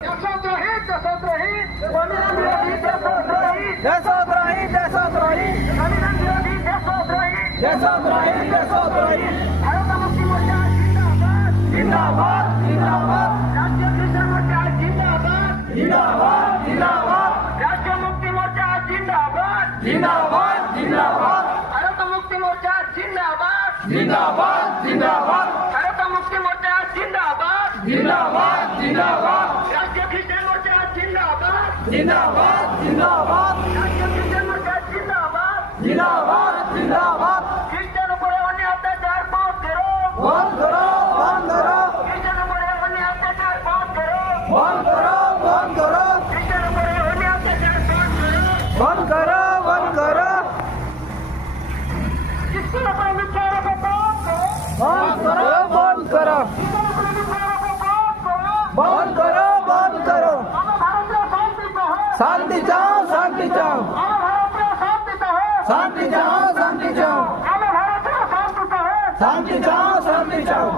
देशद्रोही देशद्रोही संविधान विरोधी देशद्रोही देशद्रोही देशद्रोही संविधान विरोधी देशद्रोही देशद्रोही देशद्रोही भारत मुक्ति मोर्चा जिंदाबाद जिंदाबाद जिंदाबाद राज्य किसान मोर्चा जिंदाबाद जिंदाबाद जिंदाबाद राज्य मुक्ति मोर्चा जिंदाबाद जिंदाबाद जिंदाबाद भारत मुक्ति मोर्चा जिंदाबाद जिंदाबाद जिंदाबाद भारत मुक्ति मोर्चा जिंदाबाद जिंदाबाद जिंदाबाद राज्य किसान मोर्चा जिंदाबाद जिंदाबाद जिंदाबाद राज्य किसान मोर्चा जिंदाबाद जिंदाबाद जिंदाबाद किसान पर अन्य अत्याचार बंद करो किसान पर अन्य अत्याचार बंद करो किसान पर अन्य अत्याचार बंद करो किसान पर विचारों को बंद करो बंद करो शांति चाहो शांति चाहो शांति चाहो शांति चाहो शांति चाहो शांति चाहो